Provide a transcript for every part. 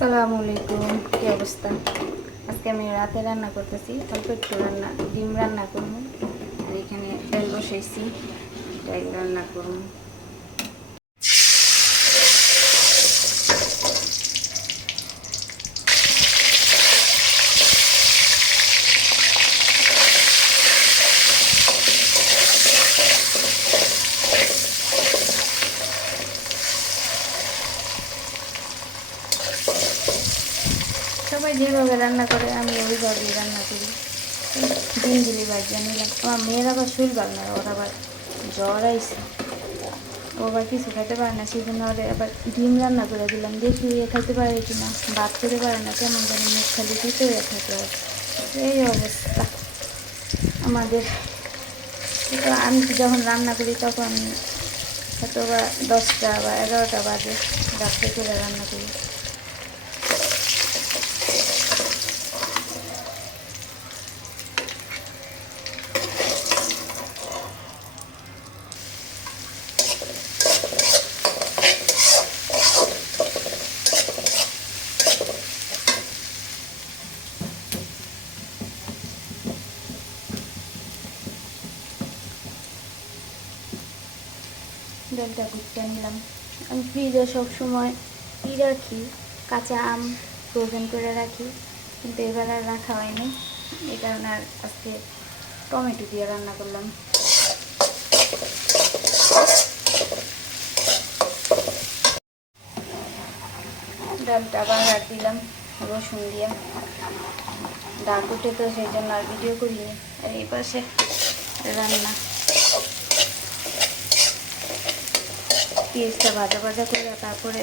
আসসালামু আলাইকুম, কি অবস্থা? আজকে আমি রাতে রান্না করতেছি, অল্প একটু রান্না, ডিম রান্না করব। আর এখানে ডাল বসাইছি, ডাল রান্না করব। সবাই যেভাবে রান্না করে, আমি ওইভাবেই রান্না করি। ডিম দিলি ভাজিয়ে নিলাম আমার মেয়ের আবার শরীর ভালো না, ওর আবার জ্বর আইসে ও আবার কিছু খেতে পারে না সেই জন্য ওরে আবার ডিম রান্না করে দিলাম। দেখি এ খাইতে পারে কি না ভাত খেতে পারে না, কেমন জানি মুখ খালি দিতে থাকে ওর। এই অবস্থা। আমাদের আমি যখন রান্না করি তখন হয়তো বা দশটা বা এগারোটা বাজে, রাত্রে করে রান্না করি। ডালটা ঘুরতে নিলাম আমি ফ্রিজে সবসময় ই রাখি, কাঁচা আম ফ্রোজেন করে রাখি, কিন্তু এবার আর রাখা হয়নি। এই কারণে আর আজকে টমেটো দিয়ে রান্না করলাম। ডালটা বাগার দিলাম, রসুন দিয়ে। ডাক উঠে তো সেই জন্য আর ভিডিও করিনি। আর এই পাশে রান্না। পেঁয়াজটা ভাজা ভাজা করে তারপরে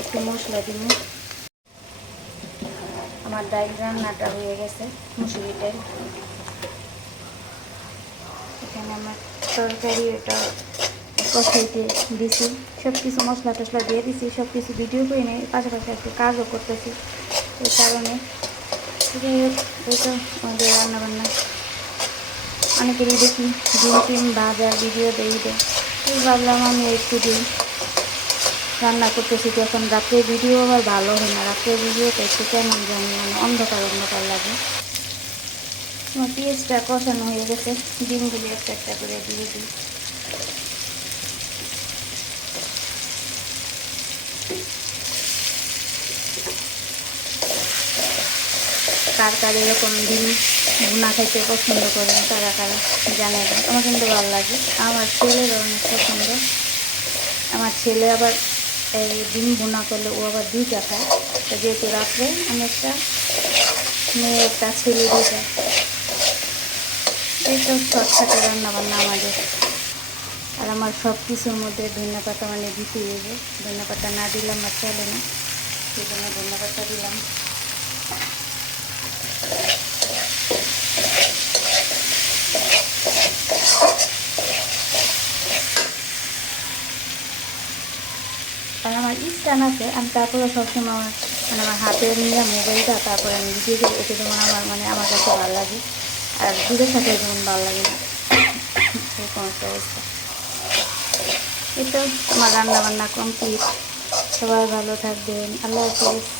একটু মশলা দিব। আমার ডাল রান্নাটা হয়ে গেছে মুসুরি ডাল এখানে আমার তরকারি এটা কষাইতে দিছি। সব কিছু মশলা টশলা দিয়ে দিছি সব কিছু ভিডিও করে নিয়ে পাশাপাশি একটু কাজও করতেছি। এই কারণে তো আমাদের রান্না বান্না অনেকেরই দেখি ডিম টিম ভাজার ভিডিও দেই দেয় ভাবলাম আমি একটু দিই রান্না করতেছি যখন রাত্রে ভিডিও আবার ভালো হয় না রাত্রের ভিডিওটা একটু কেমন জানি মানে অন্ধকার অন্ধকার লাগে। আমার পেঁয়াজটা কষানো হয়ে গেছে, ডিমগুলি একটা একটা করে দিয়ে দিই। কার কার এরকম ডিম ভুনা খাইতে পছন্দ করেন তারা কারা জানাই আমার কিন্তু ভালো লাগে। আমার ছেলের অনেক পছন্দ। আমার ছেলে আবার এই ডিম ভুনা করলে ও আবার দুইটা খায়। যেহেতু রাত্রে আমি একটা মেয়ে, একটা ছেলে দুইটা। এই তো শর্টকাটে রান্না বান্না আমাদের। আর আমার সব কিছুর মধ্যে ধনিয়া পাতা মানে দিতে হবে। ধনিয়া পাতা না দিলাম আর চলে না। সেই জন্য ধনিয়া পাতা দিলাম। আমার স্ট্যান্ড আছে, আমি তারপরে সবসময় আমার মানে আমার হাতে নিয়ে মোবাইলটা, তারপরে আমি ভিডিও করি এতে যেমন আমার মানে আমার কাছে ভালো লাগে। আর দূরে থাকলে যেমন ভালো লাগে না। এরকম একটা অবস্থা। এই তো, আমার রান্নাবান্না কমপ্লিট সবাই ভালো থাকবেন। আল্লাহ হাফিজ।